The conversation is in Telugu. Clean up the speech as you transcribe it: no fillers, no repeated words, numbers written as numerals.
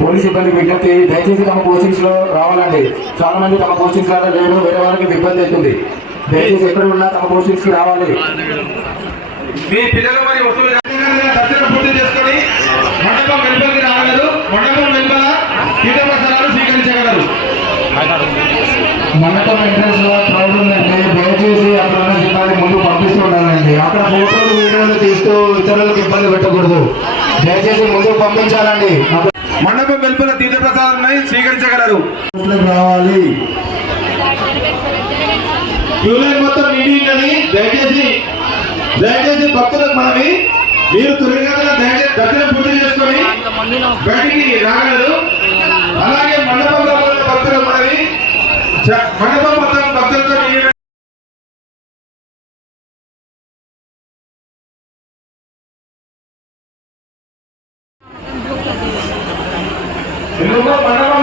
పోలీస్ సిబ్బందికి విజ్ఞప్తి, దయచేసి తమ పోస్టింగ్స్ లో రావాలండి. చాలా మంది తమ పోస్టింగ్స్ లో లేరు, వేరే వాళ్ళకి ఇబ్బంది అవుతుంది. దయచేసి ఎక్కడ ఉన్నా తమ పోస్టింగ్స్ కి రావాలి. మీ పిల్లలు మరి వస్తువులు దర్శనం పూర్తి చేసుకొని మండపం వెలుపలికి రాగలరు. మండపం వెలుపల తీర్థప్రసాదాలు స్వీకరించగలరు. మండపం ఎంట్రెన్స్ లో క్రౌడ్ ఉందండి, దయచేసి అక్కడ ఉన్న సిబ్బంది ముందు పంపిస్తూ ఉండాలండి. అక్కడ ఫోటోలు వీడియోలు తీస్తూ ఇతరులకు ఇబ్బంది పెట్టకూడదు. దయచేసి ముందుకు పంపించాలండి. మండపం వెలుపల తీర్థప్రసాదాలను స్వీకరించగలరు. రావాలి. క్యూలైన్ మొత్తం నిండి దయచేసి భక్తులకు మనవి, మీరు త్వరగా దర్శనం పూర్తి చేసుకొని బయటికి రాగలరు. అలాగే మండపంలో ఉన్న భక్తులకు మనవి, మండపం మొత్తం భక్తులతో మండపం